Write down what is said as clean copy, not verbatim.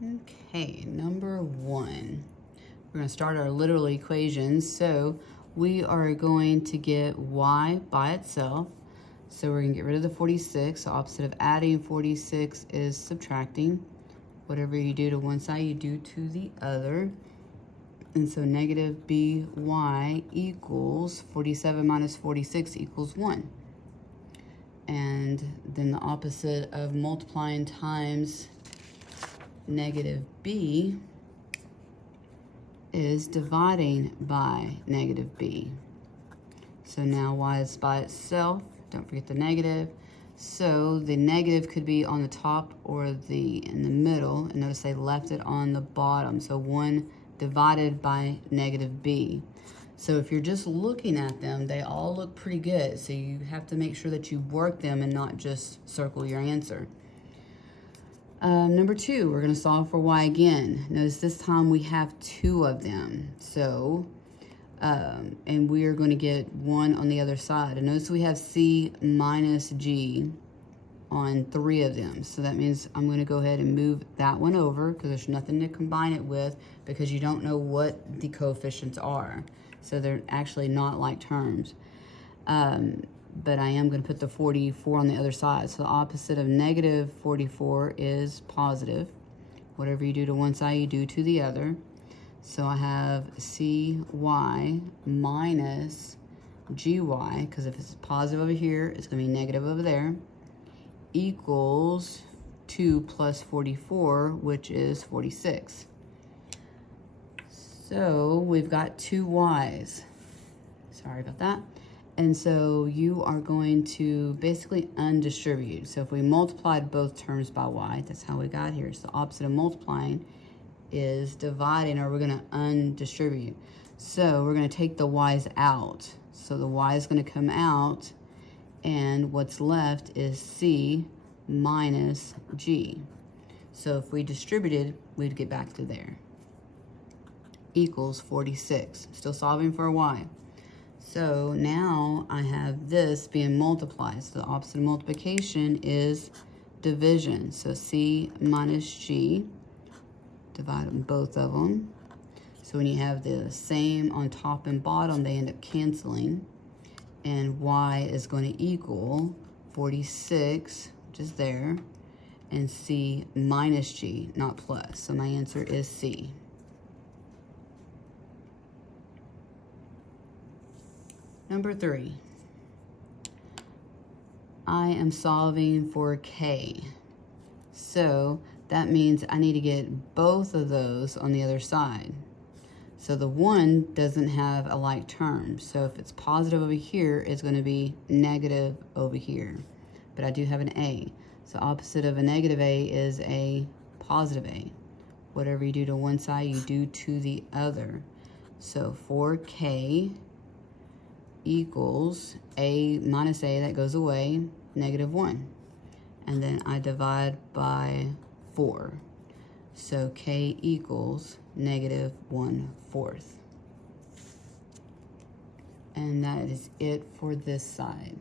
Okay, number 1. We're going to start our literal equations. So we are going to get y by itself. So we're going to get rid of the 46. The opposite of adding 46 is subtracting. Whatever you do to one side, you do to the other. And so negative by equals 47 minus 46 equals 1. And then the opposite of multiplying times negative b is dividing by negative b. So now y is by itself. Don't forget the negative. So the negative could be on the top or in the middle. And notice they left it on the bottom. So 1 divided by negative b. So if you're just looking at them, they all look pretty good. So you have to make sure that you work them and not just circle your answer. Number 2, we're going to solve for y again. Notice this time we have 2 of them. So, and we are going to get 1 on the other side. And notice we have c minus g on 3 of them. So that means I'm going to go ahead and move that one over because there's nothing to combine it with because you don't know what the coefficients are. So they're actually not like terms. But I am going to put the 44 on the other side. So the opposite of negative 44 is positive. Whatever you do to one side, you do to the other. So I have cy minus gy, because if it's positive over here, it's going to be negative over there, equals 2 plus 44, which is 46. So we've got 2 y's. Sorry about that. And so you are going to basically undistribute. So if we multiplied both terms by y, that's how we got here. So the opposite of multiplying is dividing, or we're going to undistribute. So we're going to take the y's out. So the y is going to come out, and what's left is c minus g. So if we distributed, we'd get back to there. Equals 46. Still solving for y. So now I have this being multiplied. So the opposite of multiplication is division. So c minus g, divide both of them. So when you have the same on top and bottom, they end up canceling. And y is going to equal 46, which is there, and c minus g, not plus. So my answer is C. Number 3, I am solving for k. So that means I need to get both of those on the other side. So the 1 doesn't have a like term. So if it's positive over here, it's going to be negative over here. But I do have an a. So opposite of a negative a is a positive a. Whatever you do to one side, you do to the other. So 4k equals a minus a, that goes away, negative 1. And then I divide by 4. So k equals negative 1/4. And that is it for this side.